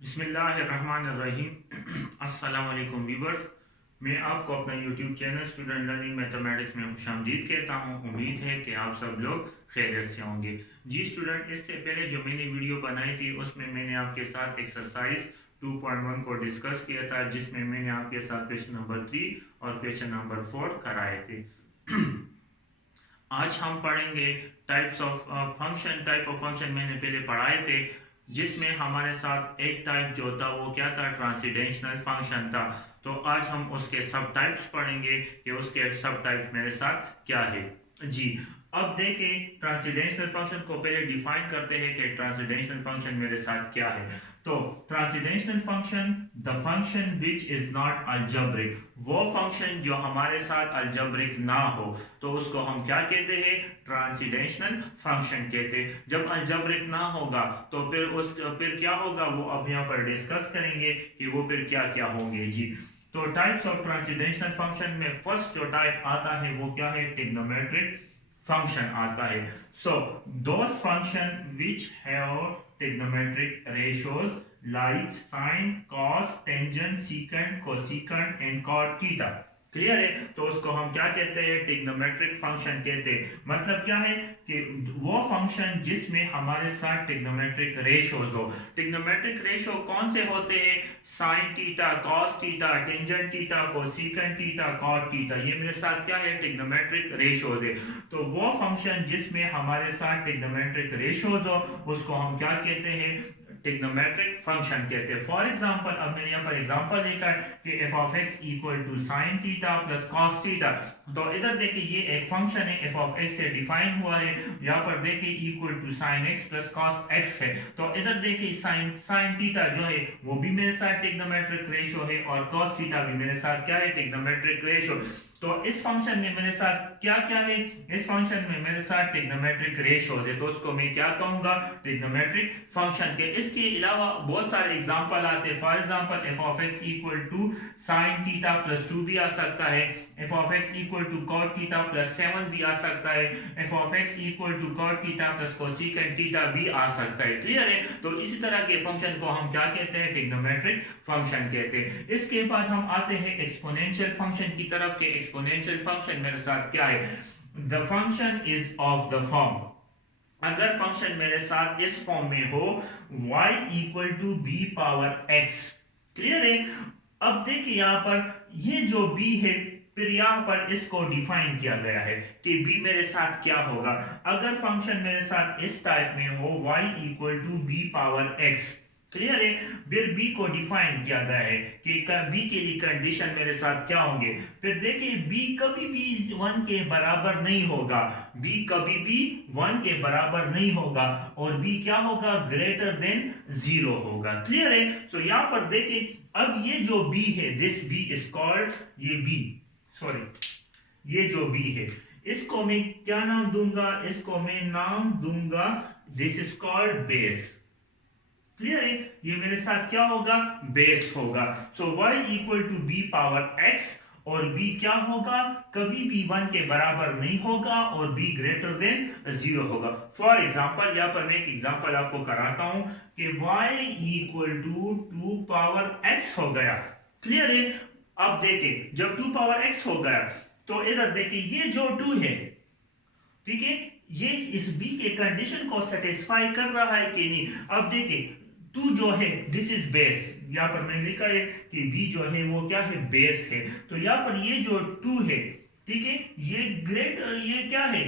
बिस्मिल्लाहिर्रहमानिर्रहीम अस्सलाम वालेकुम व्यूवर्स। मैं आपको अपना YouTube channel student learning mathematics में खुशामदीद कहता हूँ। उम्मीद है कि आप सब लोग खैरियत से होंगे। जी स्टूडेंट, इससे पहले जो मैंने वीडियो बनाई थी उसमें मैंने आपके साथ एक्सरसाइज 2.1 को डिस्कस किया था, जिसमें मैंने आपके साथ क्वेश्चन नंबर 3 और क्वेश्चन नंबर 4 कराए थे। आज हम पढ़ेंगे टाइप ऑफ फंक्शन मैंने पहले पढ़ाए थे, जिसमें हमारे साथ एक टाइप जो था वो क्या था, ट्रांसीडेंशनल फंक्शन था। तो आज हम उसके सब टाइप्स पढ़ेंगे कि उसके सब टाइप्स मेरे साथ क्या है। जी, अब देखें, ट्रांसीडेंशनल फंक्शन को पहले डिफाइन करते हैं कि ट्रांसीडेंशनल फंक्शन मेरे साथ क्या है। तो transcendental function, the function which is not algebraic, वो फंक्शन जो हमारे साथ अलजेब्रिक ना हो तो उसको हम क्या कहते हैं, ट्रांसीडेंशनल फंक्शन कहते हैं। जब अलजेब्रिक ना होगा तो फिर क्या होगा वो अब यहाँ पर डिस्कस करेंगे कि वो फिर क्या क्या होंगे। जी, तो टाइप्स ऑफ ट्रांसीडेंशनल फंक्शन में फर्स्ट जो टाइप आता है वो क्या है, ट्रिग्नोमेट्रिक फंक्शन आता है। So those function which have trigonometric ratios like sine, cos, tangent, secant, cosecant and cot theta। Clear है? तो उसको हम क्या कहते हैं, ट्रिग्नोमेट्रिक फंक्शन कहते हैं। मतलब क्या है कि वो फंक्शन जिसमें हमारे साथ ट्रिग्नोमेट्रिक रेशियोज हो। ट्रिग्नोमेट्रिक रेशियो कौन से होते हैं, sine theta, cos theta, tangent theta, cosecant theta, cot theta, ये मेरे साथ क्या है, ट्रिग्नोमेट्रिक रेशियोज है। तो वो फंक्शन जिसमें हमारे साथ ट्रिग्नोमेट्रिक रेशियोज हो उसको हम क्या कहते हैं, ट्रिग्नोमेट्रिक फंक्शन कहते हैं। फॉर एग्जांपल, अब मैंने यहाँ पर एग्जांपल लिखा है कि f of x equal to sine theta plus cos theta. तो इधर देखिए ये एक फंक्शन है, f ऑफ x से डिफाइन हुआ है। यहाँ पर देखिए equal to sine x plus cos x है। तो इधर देखिए साइन साइन थीटा जो है वो भी मेरे साथ ट्रिग्नोमेट्रिक रेशियो है और कॉस थीटा भी मेरे साथ क्या है, ट्रिग्नोमेट्रिक रेशियो। तो इस फंक्शन में मेरे साथ क्या क्या है, इस फंक्शन में मेरे साथ ट्रिग्नोमेट्रिक रेशियोज है, तो उसको मैं क्या कहूंगा, ट्रिग्नोमेट्रिक फंक्शन के। इसके अलावा बहुत सारे एग्जांपल आते हैं। For example f of x equal to sine theta plus 2 भी आ सकता है, f of x equal to cot theta plus 7 भी आ सकता है, f of x equal to cot theta plus cosecant theta भी आ सकता है। क्लियर है? तो इसी तरह के फंक्शन को हम क्या कहते हैं, ट्रिग्नोमेट्रिक फंक्शन कहते हैं। इसके बाद हम आते हैं एक्सपोनेंशियल फंक्शन की तरफ के। एक्सपोनेंशियल फंक्शन मेरे साथ क्या है, the function is of the form, अगर फंक्शन मेरे साथ इस फॉर्म में हो y equal to b power x। Clear है? अब देखिए यहाँ पर ये जो b है, फिर यहाँ पर इसको डिफाइन किया गया है कि b मेरे साथ क्या होगा। अगर फंक्शन मेरे साथ इस टाइप में हो y equal to b power x, clear है, फिर b को डिफाइन किया गया है कि b के लिए कंडीशन मेरे साथ क्या होंगे। फिर देखिए b कभी भी 1 के बराबर नहीं होगा, b कभी भी 1 के बराबर नहीं होगा और b क्या होगा, ग्रेटर देन 0 होगा। क्लियर है? तो यहाँ पर देखिए, अब ये जो b है, दिस b इज कॉल्ड, ये b, सॉरी, ये जो b है इसको मैं क्या नाम दूंगा, इसको मैं नाम दूंगा, this is called base. Clear है? ये मेरे साथ क्या होगा, बेस होगा। So y equal to b power x और b क्या होगा, कभी भी 1 के बराबर नहीं होगा और b ग्रेटर देन 0 होगा। फॉर एग्जांपल, यहाँ पर मैं एक एग्जांपल आपको कराता हूं कि y equal to 2 power x हो गया। क्लियर है? अब देखिए, जब 2 पावर x हो गया तो इधर देखिए ये जो 2 है, ठीक है, ये इस b के कंडीशन को सेटिस्फाई कर रहा है कि नहीं। अब देखिए 2 जो है दिस इज बेस, यहाँ पर मैंने लिखा है कि b जो है वो क्या है, बेस है। तो यहाँ पर ये जो 2 है, ठीक है, ये क्या है,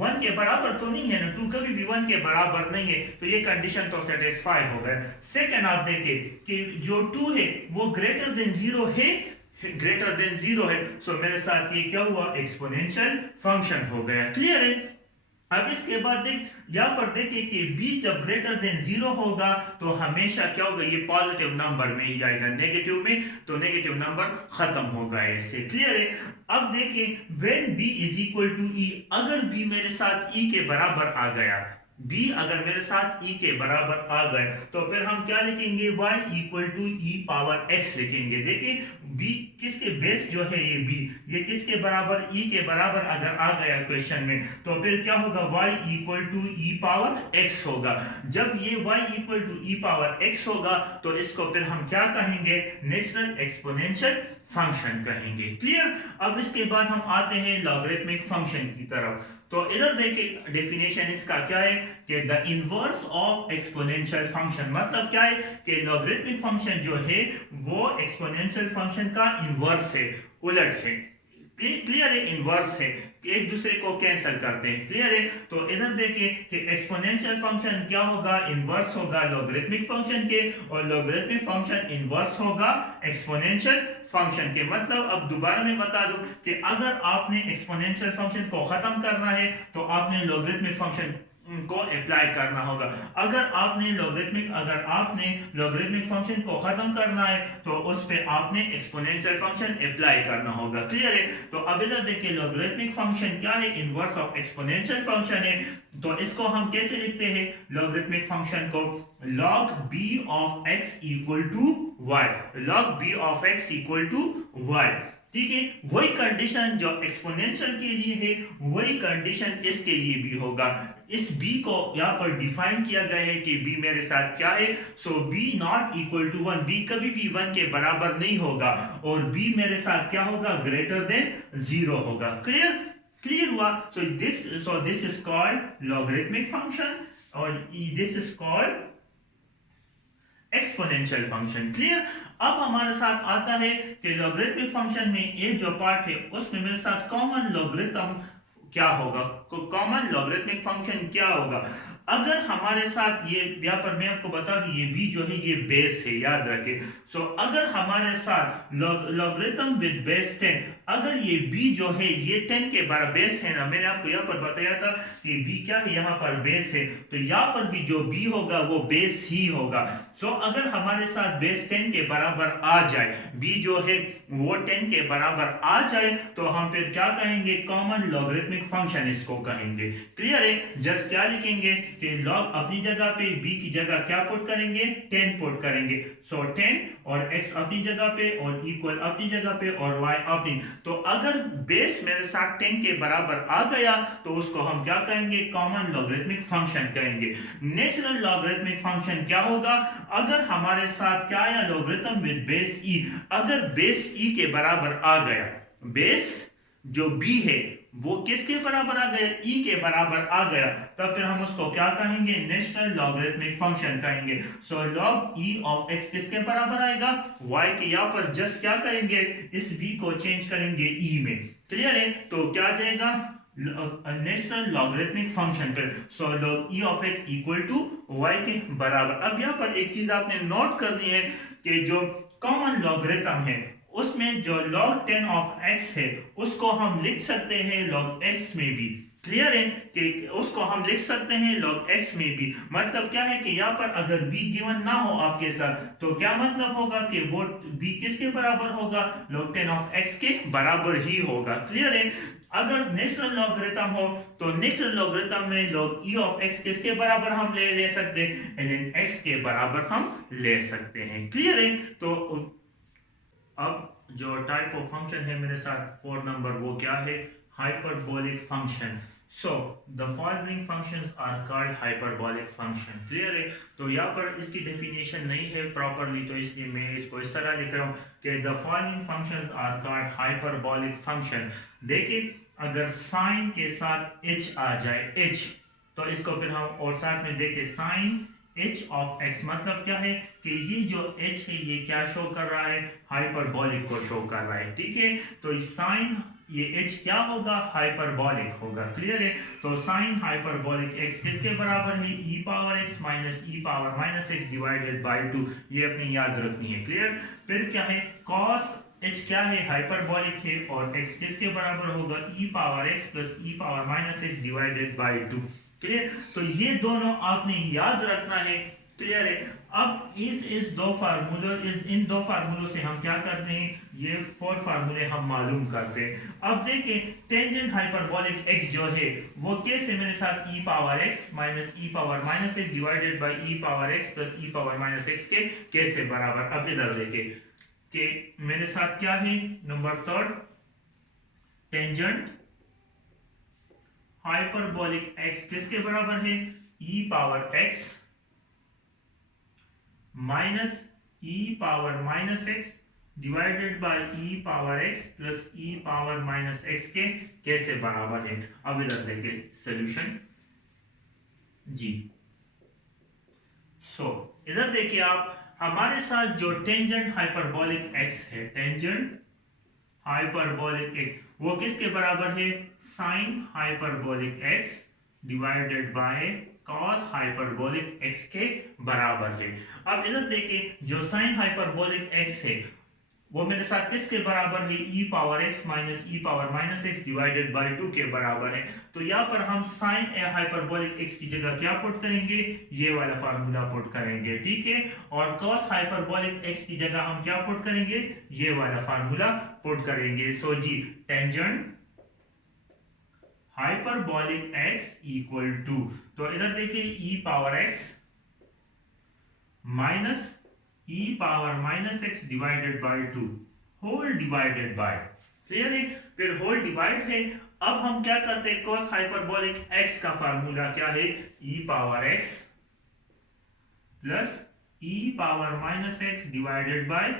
1 के बराबर तो नहीं है ना, 2 कभी भी 1 के बराबर नहीं है, तो ये कंडीशन तो सेटिस्फाई हो गया। सेकंड आप देखिए कि जो 2 है वो ग्रेटर देन 0 है, ग्रेटर देन 0 है। सो मेरे साथ ये क्या हुआ, एक्सपोनेंशियल फंक्शन हो गया। क्लियर है? अब इसके बाद देख, यहाँ पर देखिए कि b जब ग्रेटर देन 0 होगा तो हमेशा क्या होगा, ये पॉजिटिव नंबर में ही जाएगा, नेगेटिव में तो नेगेटिव नंबर खत्म होगा इससे। क्लियर है? अब देखिए when b is equal to e, अगर b मेरे साथ e के बराबर आ गया, b अगर मेरे साथ e के बराबर आ गए तो फिर हम क्या लिखेंगे, y equal to e power x लिखेंगे। देखिए b किसके बेस जो है ये b, ये किसके बराबर, e के बराबर अगर आ गया क्वेश्चन में तो फिर क्या होगा, y equal to e power x होगा। जब ये y equal to e power x होगा तो इसको फिर हम क्या कहेंगे, नेचुरल एक्सपोनेंशियल फंक्शन कहेंगे। क्लियर। अब इसके बाद हम आते हैं लॉगरिथमिक फंक्शन की तरफ। तो इधर देखिए डेफिनेशन इसका क्या है कि the inverse of exponential function, मतलब क्या है कि लॉगरिथमिक फंक्शन जो है वो एक्सपोनेंशियल फंक्शन का इनवर्स है, उलट है। क्लियर है, इनवर्स है, एक दूसरे को कैंसिल करते हैं। क्लियर है। तो इधर देखिए कि एक्सपोनेंशियल फंक्शन क्या होगा, इनवर्स होगा लॉगरिथमिक फंक्शन के, और लॉगरिथमिक फंक्शन इनवर्स होगा एक्सपोनेंशियल फंक्शन के। मतलब अब दोबारा मैं बता दूं कि अगर आपने एक्सपोनेंशियल फंक्शन को खत्म करना है तो आपने लॉगरिथमिक फंक्शन को अप्लाई करना होगा। अगर आपने लॉगरिथमिक फंक्शन को खत्म करना है तो उस पे आपने एक्सपोनेंशियल फंक्शन अप्लाई करना होगा। क्लियर है। तो अब इधर देखिए लॉगरिथमिक फंक्शन क्या है, इनवर्स ऑफ एक्सपोनेंशियल फंक्शन है। तो इसको हम कैसे लिखते हैं लॉगरिथमिक फंक्शन को, log b of x equal to y, log b of x equal to y। ठीक है, वही कंडीशन जो एक्सपोनेंशियल के लिए है वही कंडीशन इसके लिए भी होगा। इस b को यहाँ पर डिफाइन किया गया है कि b मेरे साथ क्या है, so b not equal to 1, b कभी भी 1 के बराबर नहीं होगा, और b मेरे साथ क्या होगा, ग्रेटर देन 0 होगा। क्लियर हुआ। So this is called logarithmic function और this is called exponential function. Clear. अब हमारे साथ आता है कि लॉगरिथमिक फंक्शन में ये जो पार्ट है उसमें मेरे साथ कॉमन लॉगरिथम क्या होगा, कॉमन लॉगरिथमिक फंक्शन क्या होगा। अगर हमारे साथ ये यहाँ पर मैं आपको बता दूं ये b जो है ये बेस है, याद रखें। सो अगर हमारे साथ लॉगरिथम विद बेस 10, अगर ये b जो है ये 10 के बराबर बेस है ना, मैंने आपको यहाँ पर बताया था कि b क्या है, यहाँ पर बेस है, तो यहाँ पर भी जो b होगा वो बेस ही होगा। सो अगर हमारे साथ बेस 10 के बराबर आ जाए, b जो है वो 10 के बराबर आ जाए तो हम फिर क्या कहेंगे, कॉमन लॉगरिथमिक फंक्शन इसको कहेंगे। क्लियर है। जस्ट क्या लिखेंगे कि log अपनी जगह पे b की जगह क्या पुट करेंगे, 10 पुट करेंगे। सो 10 और x अपनी जगह पे और इक्वल अपनी जगह पे और y अपनी। तो अगर बेस मेरे साथ 10 के बराबर आ गया तो उसको हम क्या कहेंगे, कॉमन लॉगरिथमिक फंक्शन कहेंगे। नेचुरल लॉगरिथमिक फंक्शन क्या होगा, अगर हमारे साथ क्या आया, लॉगरिथम विद बेस e, अगर बेस e के बराबर आ गया, बेस जो b है वो किसके बराबर आ गया, e के बराबर आ गया, तब फिर हम उसको क्या कहेंगे, नेचुरल लॉगरिथमिक फंक्शन कहेंगे। सो log e ऑफ x किसके बराबर आएगा, y के। यहाँ पर जस्ट क्या करेंगे, इस b को चेंज करेंगे e में। क्लियर है। तो क्या आ जाएगा, नेचुरल लॉगरिथमिक फंक्शन पे। So log e of x equal to y के बराबर। अब यहाँ पर एक चीज आपने नोट करनी है कि जो कॉमन लॉगरिथम है उसमें जो log 10 ऑफ x है उसको हम लिख सकते हैं log x में भी। क्लियर है कि उसको हम लिख सकते हैं log x में भी। मतलब क्या है कि यहाँ पर अगर b गिवन ना हो आपके साथ तो क्या मतलब होगा कि वो b किसके बराबर होगा, log 10 ऑफ x के बराबर ही होगा। क्लियर है। अगर नेचुरल लॉगरिथम हो तो नेचुरल लॉगरिथम में log e ऑफ x किसके बराबर हम ले सकते हैं, ln x के बराबर हम ले सकते हैं। क्लियर है। तो अब जो टाइप ऑफ फंक्शन है मेरे साथ 4 नंबर, वो क्या है, hyperbolic function. So the following functions are called hyperbolic function. Clear है। तो यहाँ पर इसकी डेफिनेशन नहीं है प्रॉपरली, तो इसलिए मैं इसको इस तरह लिख रहा हूँ कि the following functions are called hyperbolic function. देखिए अगर साइन के साथ h आ जाए, h, तो इसको फिर हम और साथ में देखें साइन h ऑफ x, मतलब क्या है कि ये जो h है ये क्या शो कर रहा है, हाइपरबोलिक को शो कर रहा है। ठीक है। तो साइन ये h क्या होगा, हाइपरबोलिक होगा। क्लियर है। तो साइन हाइपरबोलिक x किसके बराबर है, e power x minus e power minus x divided by 2, ये अपनी याद रखनी है। क्लियर। फिर क्या है, cos h क्या है, हाइपरबोलिक है, और x किसके बराबर होगा, e power x plus e power minus x divided by 2। Clear. तो ये दोनों आपने याद रखना है। क्लियर है। अब इस दो फार्मूलों इन दो फार्मूलों से हम क्या करते हैं, ये 4 फार्मूले हम मालूम करते हैं। अब देखें टेंजेंट हाइपरबोलिक x जो है वो कैसे मेरे साथ e power x minus e power minus x divided by e power x plus e power minus x के कैसे बराबर। अब इधर देखें कि मेरे साथ क्या है, number third tangent hyperbolic x किसके बराबर है, e power x minus e power minus x divided by e power x plus e power minus x के कैसे बराबर है। अब इधर देखिए सॉल्यूशन जी। इधर देखिए आप, हमारे साथ जो टेंजेंट हाइपरबोलिक x है, टेंजेंट हाइपरबोलिक x वो किसके बराबर है, sign hyperbolic x divided by cos hyperbolic x के बराबर है। अब इधर देखिए जो साइन हाइपरबोलिक x है वो मेरे साथ किसके बराबर है, e power x minus e power minus x divided by 2 के बराबर है। तो यहाँ पर हम साइन ए हाइपरबोलिक x की जगह क्या पुट करेंगे, ये वाला फार्मूला पुट करेंगे, ठीक है। और cos हाइपरबोलिक x की जगह हम क्या पुट करेंगे, ये वाला फार्मूला पुट करेंगे। सो जी tangent hyperbolic x equal to, तो इधर देखिए e power x minus e power minus x divided by 2 whole divided by, clear है, फिर होल डिवाइड है। अब हम क्या करते हैं, cos हाइपरबोलिक x का फार्मूला क्या है, e power x plus e power minus x divided by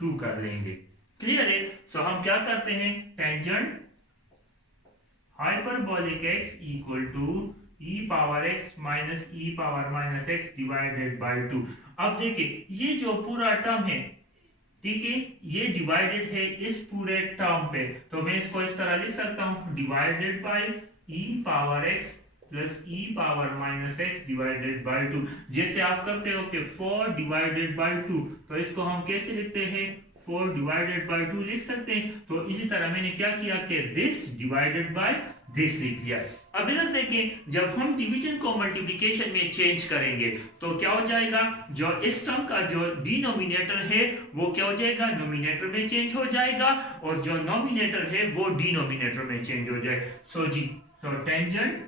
2 कर लेंगे, क्लियर है। सो हम क्या करते हैं, tangent hyperbolic x equal to e power x minus e power minus x divided by 2। अब देखिए ये जो पूरा टर्म है, ठीक है, ये डिवाइडेड है इस पूरे टर्म पे, तो मैं इसको इस तरह लिख सकता हूं, divided by e power x plus e power minus x divided by 2। जैसे आप करते हो कि 4 डिवाइडेड बाय 2, तो इसको हम कैसे लिखते हैं, 4 डिवाइडेड बाय 2 लिख सकते हैं। तो इसी तरह मैंने क्या किया कि दिस डिवाइडेड बाय दिस लिख दिया। अब इधर देखें, जब हम डिवीजन को मल्टीप्लिकेशन में चेंज करेंगे तो क्या हो जाएगा, जो इस टर्म का जो डिनोमिनेटर है वो क्या हो जाएगा, नोमिनेटर में चेंज हो जाएगा, और जो नोमिनेटर है वो डिनोमिनेटर में चेंज हो जाए। सो जी, so tangent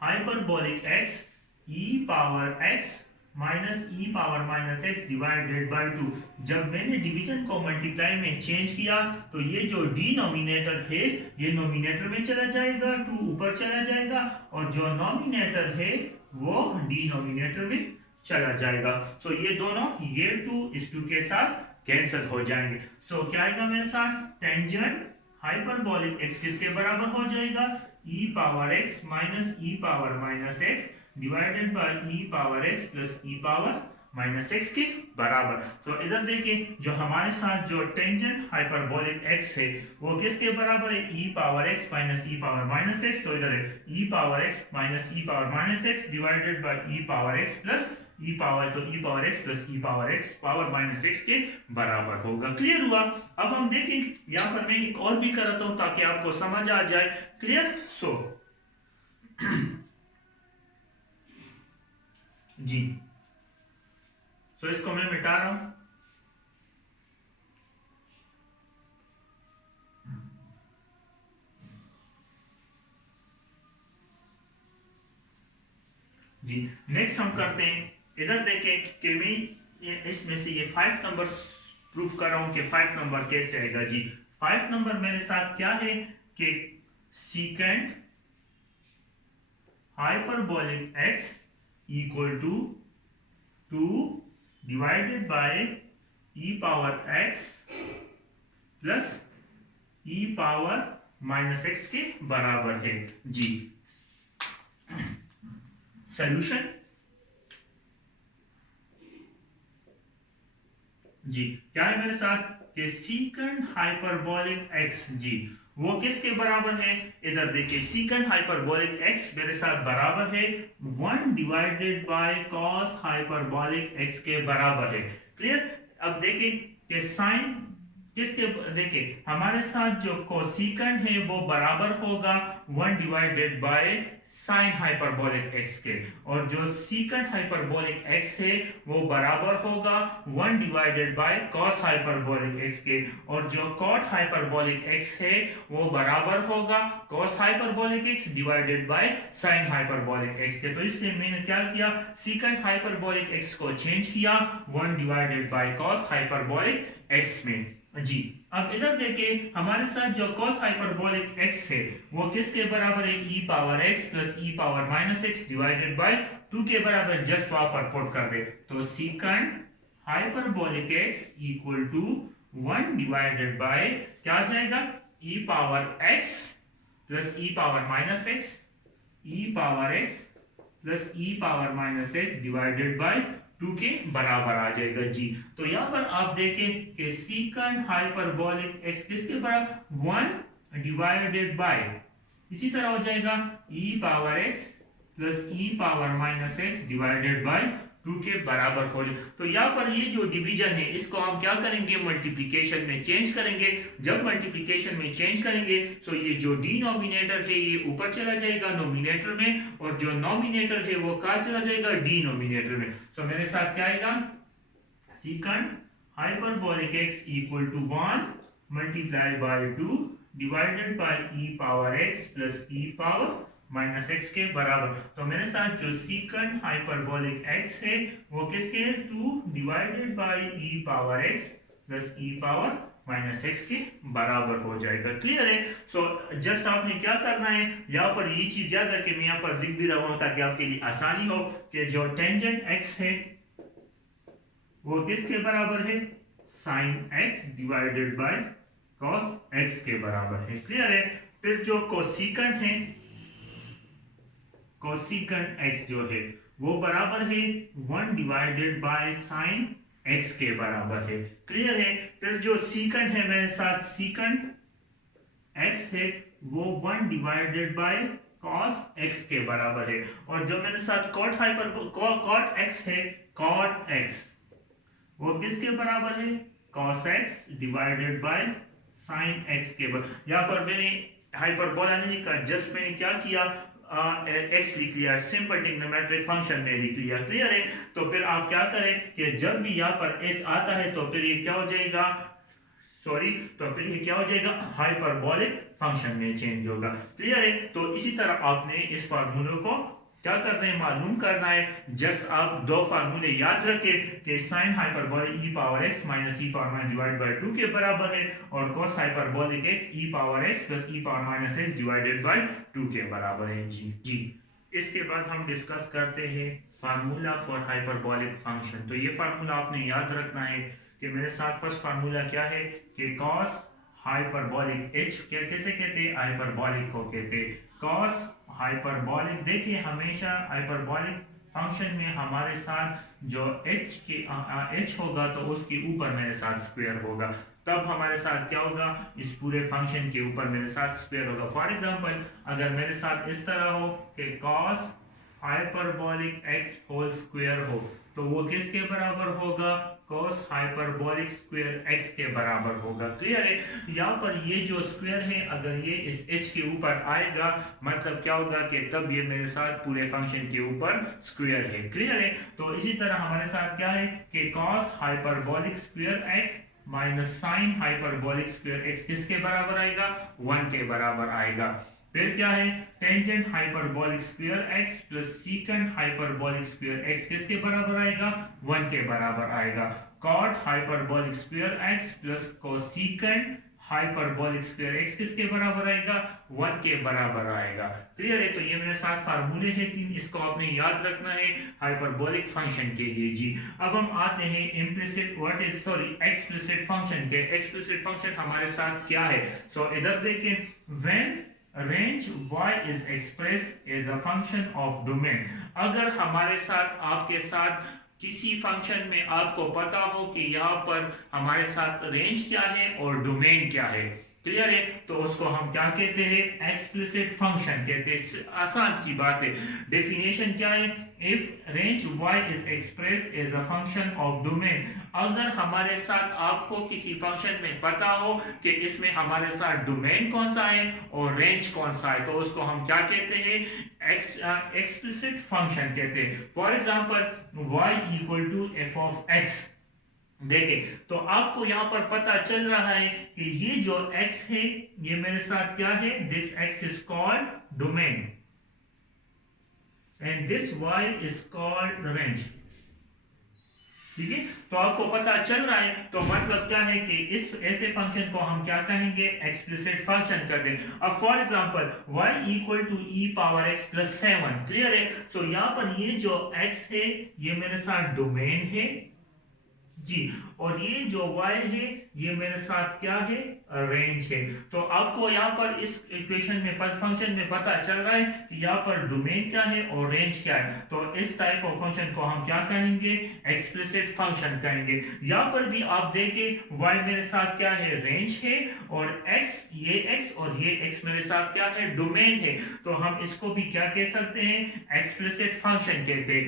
hyperbolic x e power x minus e power minus x divided by 2, जब मैंने डिवीजन को मल्टीप्लाई में चेंज किया तो ये जो डिनोमिनेटर है ये नोमिनेटर में चला जाएगा, 2 ऊपर चला जाएगा, और जो नोमिनेटर है वो डिनोमिनेटर में चला जाएगा। सो ये दोनों, ये 2 इस 2 के साथ कैंसिल हो जाएंगे। सो क्या आएगा मेरे साथ, टेंजेंट हाइपरबोलिक x किसके बराबर हो जाएगा, e power x minus e power minus x divided by e power x plus e power minus x के बराबर। तो इधर देखिए जो हमारे साथ जो टेंजेंट हाइपरबोलिक x है वो किसके बराबर है, e power x minus e power minus x। तो इधर है e power x minus e power minus x divided by e power x plus e power, तो e power x plus e power x power minus x के बराबर होगा। Clear हुआ। अब हम देखें यहाँ पर मैं एक और भी करता हूं ताकि आपको समझ आ जाए, क्लियर। सो जी, तो इसको मैं मिटा रहा हूं। जी नेक्स्ट हम करते हैं, इधर देखें कि मैं इसमें से ये 5 नंबर प्रूफ कर रहा हूं कि 5 नंबर कैसे आएगा। जी 5 नंबर मेरे साथ क्या है कि secant hyperbolic x equal to 2 divided by e power x plus e power minus x के बराबर है। जी सॉल्यूशन, जी क्या है मेरे साथ कि सीकेंट हाइपरबोलिक x, जी वो किसके बराबर है, इधर देखिए सीकेंट हाइपरबोलिक x मेरे साथ बराबर है 1 divided by cos hyperbolic x के बराबर है, क्लियर। अब देखिए कि साइन किसके, देखिए हमारे साथ जो कोसिकेंड है वो बराबर होगा 1 divided by sine hyperbolic x के, और जो सीकेंड हाइपरबोलिक एक्स है वो बराबर होगा 1 divided by cos hyperbolic x के, और जो कॉट हाइपरबोलिक एक्स है वो बराबर होगा cos hyperbolic x divided by sine hyperbolic x के। तो इसलिए मैंने क्या किया, सीकेंड हाइपरबोलिक एक्स को चेंज किया 1 divided by cos hyperbolic x में जी। अब इधर देखिए हमारे साथ जो cos हाइपरबोलिक x है वो किसके बराबर है, e power x plus e power minus x divided by 2 के बराबर, जस्ट वहां पर पुट कर दे तो secant hyperbolic x equal to 1 divided by क्या आ जाएगा, e power x plus e power minus x, e power x plus e power minus x divided by 2 के बराबर आ जाएगा जी। तो यहाँ पर आप देखें कि सीकेंड हाइपरबोलिक x किसके बराबर 1 डिवाइडेड बाय, इसी तरह हो जाएगा e power x plus e power minus x divided by 2 के बराबर हो जाए। तो यहाँ पर ये जो डिवीजन है इसको हम क्या करेंगे, मल्टीप्लिकेशन में चेंज करेंगे। जब मल्टीप्लिकेशन में चेंज करेंगे तो ये जो डिनोमिनेटर है ये ऊपर चला जाएगा नोमिनेटर में, और जो नोमिनेटर है वो कहाँ चला जाएगा, डिनोमिनेटर में। तो मेरे साथ क्या आएगा, secant hyperbolic x equal to 1 multiply by 2 divided by e power x plus e power minus x के बराबर। तो मेरे साथ जो सीकेंड हाइपरबोलिक x है वो किसके, 2 divided by e power x plus e power minus x के बराबर हो जाएगा। क्लियर है। सो जस्ट आपने क्या करना है, यहाँ पर ये चीज याद रखें, मैं यहाँ पर लिख भी रहा हूँ ताकि आपके लिए आसानी हो कि जो टेंजेंट x है वो किसके बराबर है, sine x divided by cos x के बराबर है। क्लियर है। फिर जो कोसिकेंड है, कोसिकेंड x जो है वो बराबर है 1 डिवाइडेड बाय साइन x के बराबर है। क्लियर है। फिर जो सीकेंड है मेरे साथ, सीकेंड x है वो 1 डिवाइडेड बाय cos x के बराबर है, और जो मेरे साथ cot x है, cot x वो किसके बराबर है, cos x divided bye sin x के बराबर। यहाँ पर मैंने हाइपरबोला नहीं लिखा, जस्ट मैंने क्या किया, x लिख लिया, सिंपल ट्रिग्नोमेट्रिक फंक्शन में लिख लिया। क्लियर है। तो फिर आप क्या करें कि जब भी यहाँ पर h आता है तो फिर ये क्या हो जाएगा, तो फिर ये क्या हो जाएगा, हाइपरबोलिक फंक्शन में चेंज होगा। क्लियर है। तो इसी तरह आपने इस फार्मूले को क्या करना है, मालूम करना है। जस्ट आप दो फार्मूले याद रखें कि sine hyperbolic e power x minus e power minus divide by 2 के बराबर है, और cos hyperbolic x e power x plus e power minus x divided by 2 के बराबर है जी। इसके बाद हम डिस्कस करते हैं फार्मूला फॉर हाइपरबोलिक फंक्शन। तो ये फार्मूला आपने याद रखना है कि मेरे साथ फर्स्ट फार्मूला क्या है कि cos हाइपरबोलिक h कैसे कहते हैं, हाइपरबोलिक को कहते हैं cos हाइपरबोलिक। देखिए हमेशा हाइपरबोलिक फंक्शन में हमारे साथ जो h होगा तो उसके ऊपर मेरे साथ स्क्वायर होगा, तब हमारे साथ क्या होगा, इस पूरे फंक्शन के ऊपर मेरे साथ स्क्वायर होगा। फॉर एग्जांपल अगर मेरे साथ इस तरह हो कि cos hyperbolic x whole square हो तो वो किसके बराबर होगा, cos हाइपरबोलिक स्क्वायर x के बराबर होगा। क्लियर है। यहाँ पर ये जो स्क्वायर है अगर ये इस h के ऊपर आएगा मतलब क्या होगा कि तब ये मेरे साथ पूरे फंक्शन के ऊपर स्क्वायर है। क्लियर है। तो इसी तरह हमारे साथ क्या है कि cos hyperbolic square x minus sine hyperbolic square x किसके बराबर आएगा, 1 के बराबर आएगा। फिर क्या है, tangent hyperbolic square x plus secant hyperbolic square x किसके बराबर आएगा, 1 के बराबर आएगा। Cot hyperbolic square x plus cosecant hyperbolic square x किसके बराबर आएगा, 1 के बराबर आएगा। क्लियर है। तो ये मेरे साथ फार्मूले हैं 3, इसको आपने याद रखना है हाइपरबोलिक फंक्शन के लिए जी। अब हम आते हैं एक्सप्लिसिट फंक्शन के। एक्सप्लिसिट फंक्शन हमारे साथ क्या है, इधर देखें, when range y is expressed as a function of domain। अगर हमारे साथ आपके साथ किसी फंक्शन में आपको पता हो कि यहाँ पर हमारे साथ रेंज क्या है और डोमेन क्या है, क्लियर है? तो उसको हम क्या कहते हैं? एक्सप्लिसिट फंक्शन कहते हैं। आसान सी बात है। डेफिनेशन क्या है? If range y is expressed as a function of domain, अगर हमारे साथ आपको किसी फंक्शन में पता हो कि इसमें हमारे साथ डोमेन कौन सा है और रेंज कौन सा है, तो उसको हम क्या कहते हैं? एक्सप्लिसिट फंक्शन कहते हैं। For example y equal to f of x। देखें तो आपको यहां पर पता चल रहा है कि ये जो x है ये मेरे साथ क्या है? This x is called domain and this y is called range. ठीक है, तो आपको पता चल रहा है, तो मतलब क्या है कि इस ऐसे फंक्शन को हम क्या कहेंगे? एक्सप्लिसिट फंक्शन कर दें। अब for example y equal to e power x plus 7। Clear है? तो यहां पर ये जो x है ये मेरे साथ डोमेन है जी, और ये जो y है ये मेरे साथ क्या है? रेंज है। तो आपको यहाँ पर इस इक्वेशन में फंक्शन में पता चल रहा है कि यहाँ पर डोमेन क्या है और रेंज क्या है। तो इस टाइप ऑफ फंक्शन को हम क्या कहेंगे? एक्सप्लिसिट फंक्शन कहेंगे। यहाँ पर भी आप देखें y मेरे साथ क्या है? रेंज है, और x और ये x मेरे साथ क्या है? डोमेन है। तो हम इसको भी क्या कह सकते हैं? एक्सप्लिसिट फंक्शन कहते हैं।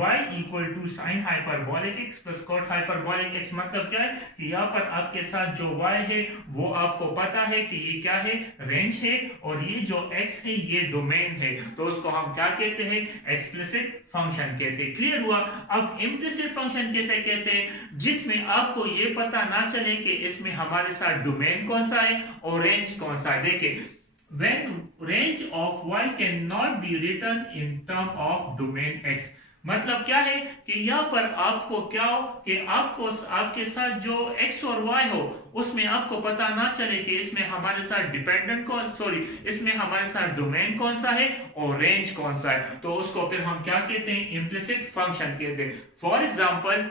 y equal to sine hyperbolic x plus cot hyperbolic x, मतलब क्या है कि यहाँ पर आपके साथ जो y है वो आपको पता है कि ये क्या है? रेंज है, और ये जो x है ये डोमेन है। तो उसको हम क्या कहते हैं? एक्सप्लिसिट फंक्शन कहते हैं। क्लियर हुआ? अब इम्प्लिसिट फंक्शन कैसे कहते हैं? जिसमें आपको ये पता ना चले कि इसमें हमारे साथ डोमेन कौन सा है और रेंज कौन सा है। देखिए, when range of y cannot be written in term of domain x, मतलब क्या है कि यहाँ पर आपको क्या हो कि आपको आपके साथ जो x और y हो उसमें आपको पता ना चले कि इसमें हमारे साथ डिपेंडेंट कौन इसमें हमारे साथ डोमेन कौन सा है और रेंज कौन सा है। तो उसको फिर हम क्या कहते हैं? इम्प्लिसिट फंक्शन कहते हैं। For example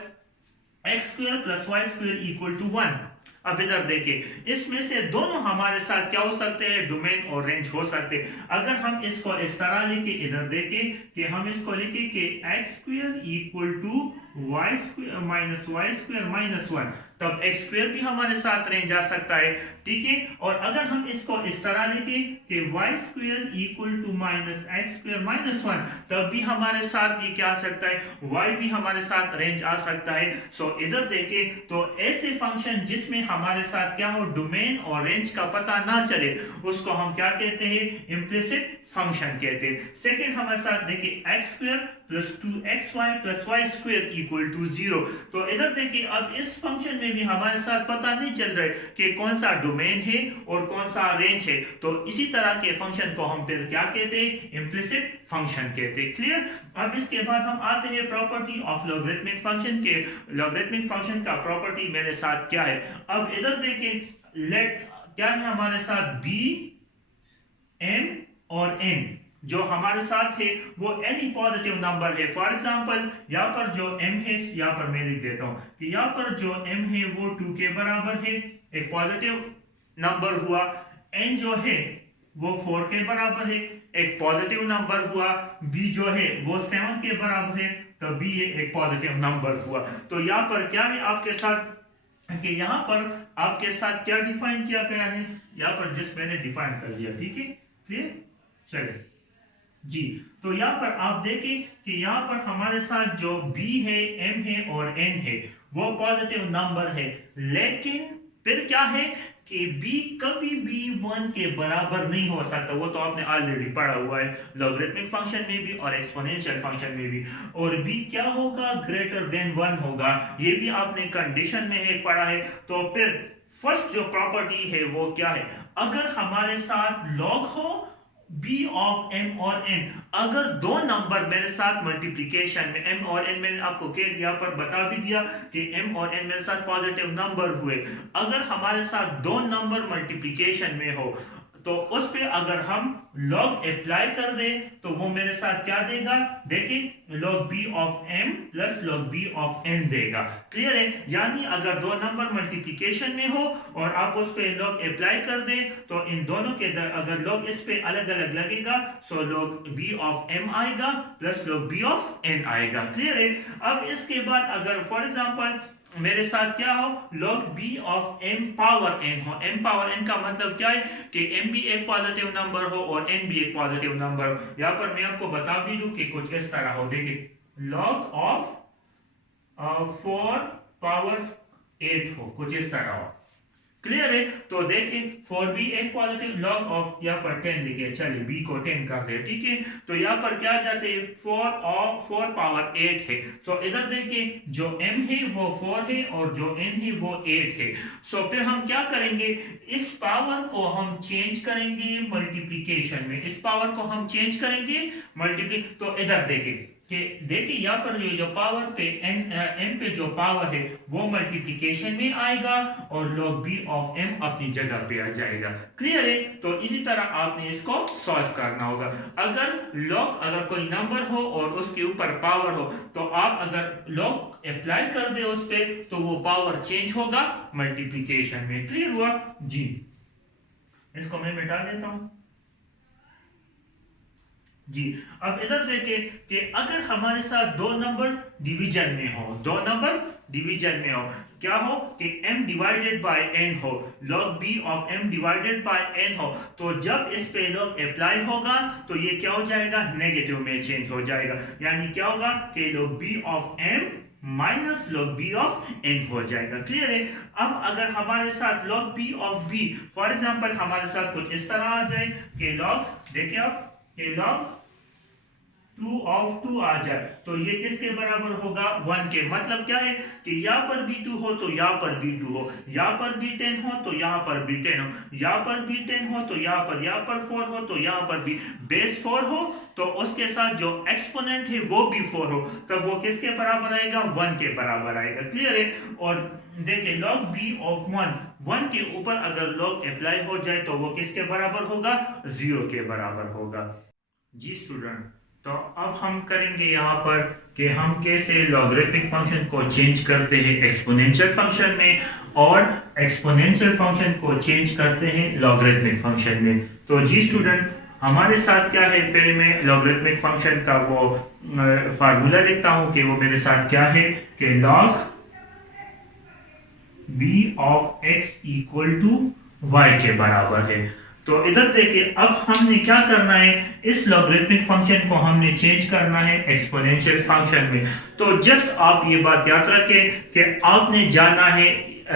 x square plus y square equal to 1। अब इधर देखिए, इसमें से दोनों हमारे साथ क्या हो सकते हैं? डोमेन और रेंज हो सकते हैं। अगर हम इसको इस तरह लिखे, इधर देखिए कि हम इसको लिखे कि x square equal to y square minus 1, तब एक्स स्क्वायर भी हमारे साथ रेंज आ सकता है। ठीक है, और अगर हम इसको इस तरह लिखें कि y square equal to minus x square minus 1, तब भी हमारे साथ ये क्या आ सकता है? y भी हमारे साथ रेंज आ सकता है। सो इधर देखिए, तो ऐसे फंक्शन जिसमें हमारे साथ क्या हो? डोमेन और रेंज का पता ना चले उसको हम क्या कहते हैं? इम्प्लिसिट फंक्शन कहते हैं। सेकंड हमारे साथ देखिए, एक्स स्क्वायर प्लस 2xy प्लस वाई स्क्वायर इक्वल टू 0। तो इधर देखिए, अब इस फंक्शन में भी हमारे साथ पता नहीं चल रहा है कि कौन सा डोमेन है और कौन सा रेंज है। तो इसी तरह के फंक्शन को हम फिर क्या कहते हैं? इम्प्लिसिट फंक्शन कहते हैं। क्लियर? अब इसके बाद हम आते हैं प्रॉपर्टी ऑफ लॉगरिथमिक फंक्शन के। लॉगरिथमिक फंक्शन का प्रॉपर्टी मेरे साथ क्या है? अब इधर देखिए, लेट क्या है हमारे साथ? b m और n जो हमारे साथ है वो एनी पॉजिटिव नंबर है। फॉर एग्जांपल यहाँ पर जो m है, यहाँ पर मैं लिख देता हूँ कि यहाँ पर जो m है वो 2 के बराबर है, एक पॉजिटिव नंबर हुआ। n जो है वो 4 के बराबर है, एक पॉजिटिव नंबर हुआ। b जो है वो 7 के बराबर है, तो b एक पॉजिटिव नंबर हुआ। तो यहाँ पर क्या है आपके साथ कि यहाँ पर आपके साथ क्या डिफाइन किया गया है? यहाँ पर जस्ट मैंने डिफाइन कर दिया। ठीक है, क्लियर? चलिए जी, तो यहाँ पर आप देखें कि यहाँ पर हमारे साथ जो b है, m है और n है वो पॉजिटिव नंबर है, लेकिन फिर क्या है कि b कभी भी 1 के बराबर नहीं हो सकता। वो तो आपने ऑलरेडी पढ़ा हुआ है लॉगरिथमिक फंक्शन में भी और एक्सपोनेंशियल फंक्शन में भी। और b क्या होगा? ग्रेटर देन 1 होगा, ये भी आपने कंडीशन में है पढ़ा है। तो फिर फर्स्ट जो प्रॉपर्टी है वो क्या है? अगर हमारे साथ लॉग हो b ऑफ m और n, अगर दो नंबर मेरे साथ मल्टीप्लिकेशन में m और n, मैंने आपको यहाँ पर बता भी दिया कि m और n मेरे साथ पॉजिटिव नंबर हुए। अगर हमारे साथ दो नंबर मल्टीप्लिकेशन में हो तो उस पे अगर हम log अप्लाई कर दें तो वो मेरे साथ क्या देगा? देखिए, log b of m plus log b of n देगा। क्लियर है? यानी अगर दो नंबर मल्टीप्लिकेशन में हो और आप उस पे log अप्लाई कर दें तो इन दोनों के अगर log इस पे अलग अलग लगेगा सो log b ऑफ m आएगा plus log b of n आएगा। क्लियर है? अब इसके बाद अगर फॉर एग्जांपल मेरे साथ क्या हो, log b of m power n हो। m पावर n का मतलब क्या है कि m भी एक पॉजिटिव नंबर हो और n भी एक पॉजिटिव नंबर हो। यहाँ पर मैं आपको बता भी दूं कि कुछ इस तरह हो। देखिए log ऑफ 4 पावर 8 हो, कुछ इस तरह हो। क्लियर है। तो देखें 4 भी एक पॉजिटिव, लॉग ऑफ यहाँ पर 10 लिखे, चलिए b को 10 कर दे, ठीक है। तो यहाँ पर क्या जाते हैं 4 और 4 पावर 8 है। सो इधर देखें जो m है वो 4 है और जो n है वो 8 है। सो फिर हम क्या करेंगे, इस पावर को हम चेंज करेंगे मल्टीप्लिकेशन में, इस पावर को हम चेंज करेंगे मल्टीप्ली। तो इधर देखें कि देखिए यहाँ पर जो पावर पे m पे जो पावर है वो मल्टीप्लिकेशन में आएगा और log b ऑफ m अपनी जगह पे आ जाएगा। क्लियर है। तो इसी तरह आपने इसको सॉल्व करना होगा। अगर कोई नंबर हो और उसके ऊपर पावर हो तो आप अगर log अप्लाई कर दे उस पे तो वो पावर चेंज होगा मल्टीप्लिकेशन में। क्लियर हुआ जी। इसको मैं मिटा देता हूं जी। अब इधर देखें कि अगर हमारे साथ दो नंबर डिवीजन में हो, दो नंबर डिवीजन में हो, क्या हो कि m डिवाइडेड बाय n हो, log b of m divided by n हो, तो जब इस पे log अप्लाई होगा तो ये क्या हो जाएगा, नेगेटिव में चेंज हो जाएगा। यानी क्या होगा कि log b of m minus log b of n हो जाएगा। क्लियर है। अब अगर हमारे साथ log b of b for example हमारे साथ कुछ इस तरह आ जाए कि log, देखिए आप कि log 2 ऑफ 2 आ जाए तो ये किसके बराबर होगा, 1 के। मतलब क्या है कि यहाँ पर भी 2 हो तो यहाँ पर भी 2 हो, यहाँ पर भी 10 हो तो यहाँ पर भी 10 हो, यहाँ पर भी 10 हो तो यहाँ पर 4 हो तो यहाँ पर भी बेस 4 हो, तो उसके साथ जो एक्सपोनेंट है वो भी 4 हो, तब वो किसके बराबर आएगा, 1 के बराबर आएगा। क्लियर है। और देखिए log b ऑफ 1 के ऊपर अगर log अप्लाई हो जाए तो वो किसके बराबर होगा, 0 के बराबर होगा। जी स्टूडेंट, तो अब हम करेंगे यहाँ पर कि हम कैसे लॉगरिथमिक फंक्शन को चेंज करते हैं एक्सपोनेंशियल फंक्शन में और एक्सपोनेंशियल फंक्शन को चेंज करते हैं लॉगरिथमिक फंक्शन में। तो जी स्टूडेंट, हमारे साथ क्या है, पहले मैं लॉगरिथमिक फंक्शन का वो फार्मूला लिखता हूँ कि वो मेरे साथ क्या है कि log b of x equal to y के बराबर है। तो इधर देखिए अब हमने क्या करना है, इस लॉगरिथमिक फंक्शन को हमने चेंज करना है एक्सपोनेंशियल फंक्शन में। तो जस्ट आप ये बात याद रखें कि आपने जाना है,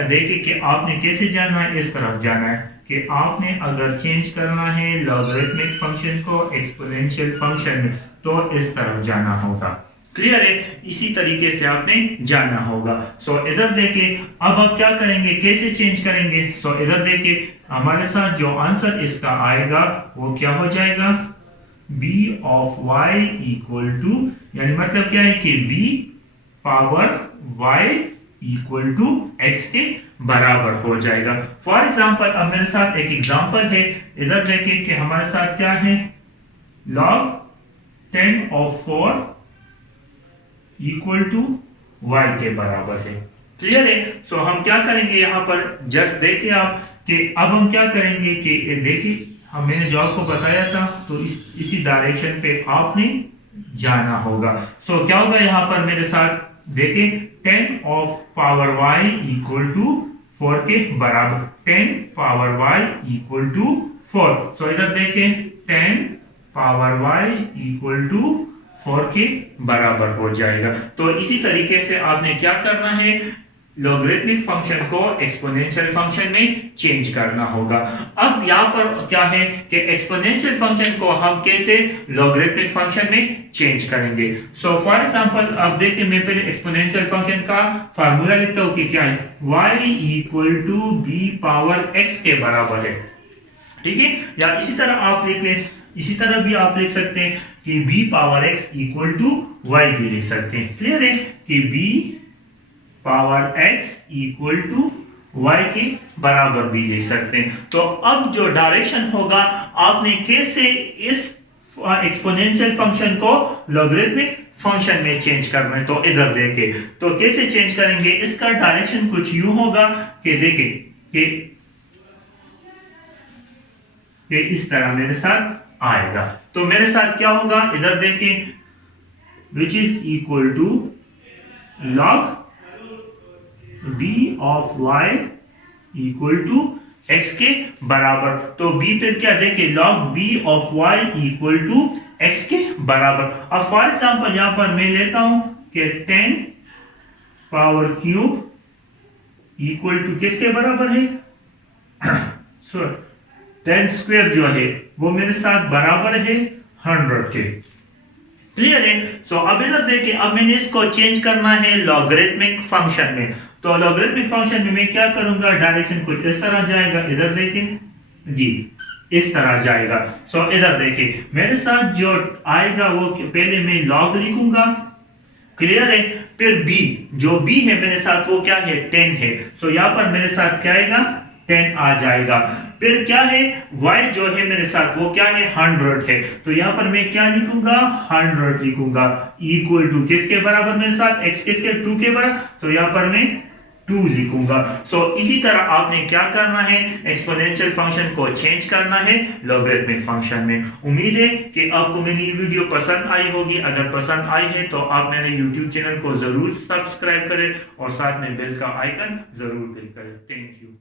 देखिए कि आपने कैसे जाना है, इस तरफ जाना है कि आपने अगर चेंज करना है लॉगरिथमिक फंक्शन को एक्सपोनेंशियल फंक्शन में तो इस तरफ जाना होगा। क्लियर है। इसी तरीके से आपने जाना होगा। सो इधर देखिए अब आप क्या करेंगे, कैसे चेंज करेंगे। सो इधर देखिए हमारे साथ जो आंसर इसका आएगा वो क्या हो जाएगा, b of y equal to, यानी मतलब क्या है कि b power y equal to x के बराबर हो जाएगा। फॉर एग्जांपल अब मेरे साथ एक एग्जांपल है, इधर देखिए कि हमारे साथ क्या है, log 10 of 4 equal to y के बराबर है। क्लियर है। सो हम क्या करेंगे यहाँ पर, जस्ट देखिए आप कि अब हम क्या करेंगे कि देखिए मैंने जो आपको बताया था तो इसी डायरेक्शन पे आपने जाना होगा। सो क्या होगा यहाँ पर मेरे साथ, देखिए 10 of power y equal to 4 के बराबर, 10 power y equal to 4। So इधर देखिए 10 पावर y इक्वल टू 4 के बराबर हो जाएगा। तो इसी तरीके से आपने क्या करना है, लॉगरिथमिक फंक्शन को एक्सपोनेंशियल फंक्शन में चेंज करना होगा। अब यहाँ पर क्या है कि एक्सपोनेंशियल फंक्शन को हम कैसे लॉगरिथमिक फंक्शन में चेंज करेंगे। सो फॉर एग्जांपल अब देखिए मैं पहले एक्सपोनेंशियल फंक्शन का फार्मूला लिखता हूँ कि क्या है, y equal to b power x के बराबर है। ठीक है। या इसी तरह आप लिख लें, इसी तरह भी आप लिख सकते हैं कि b power x equal to y भी लिख सकते हैं। क्लियर है कि b power x equal to y के बराबर भी लिख सकते हैं। तो अब जो डायरेक्शन होगा, आपने कैसे इस एक्सपोनेंशियल फंक्शन को लॉगरिथमिक फंक्शन में चेंज करना है। तो इधर देखें तो कैसे चेंज करेंगे, इसका डायरेक्शन कुछ यूं होगा कि देखें कि इस तरह मेरे साथ आएगा। तो मेरे साथ क्या होगा, इधर देखें which is equal to log b of y equal to x के बराबर। तो b फिर क्या देखे, log b of y equal to x के बराबर। अब फॉर एग्जांपल यहां पर मैं लेता हूं कि 10 पावर क्यूब इक्वल टू किसके बराबर है, सो 10 स्क्वायर जो है वो मेरे साथ बराबर है 100 के। क्लियर है। सो अब इधर देखिए, अब मैंने इसको चेंज करना है लॉगरिथमिक फंक्शन में। तो लॉगरिथमिक फंक्शन में मैं क्या करूंगा, डायरेक्शन कुछ इस तरह जाएगा, इधर देखिए जी इस तरह जाएगा। सो इधर देखिए मेरे साथ जो आएगा वो पहले मैं लॉग लिखूंगा, क्लियर है। फिर b, जो b है मेरे साथ वो क्या है 10 है। सो यहां पर मेरे साथ क्या आएगा 10 आ जाएगा। फिर क्या है y जो है मेरे साथ वो क्या है 100 है। तो यहां पर मैं क्या लिखूंगा 100 लिखूंगा इक्वल टू किसके बराबर मेरे साथ x किसके 2 के बराबर। तो यहां पर मैं 2 लिखूंगा। सो इसी तरह आपने क्या करना है, एक्सपोनेंशियल फंक्शन को चेंज करना है लॉगरिथमिक फंक्शन में। उम्मीद है कि आपको मेरी ये वीडियो पसंद आई होगी। अगर पसंद आई है तो आप मेरे YouTube चैनल को जरूर सब्सक्राइब करें और साथ में बेल का आइकन जरूर क्लिक करें। Thank you.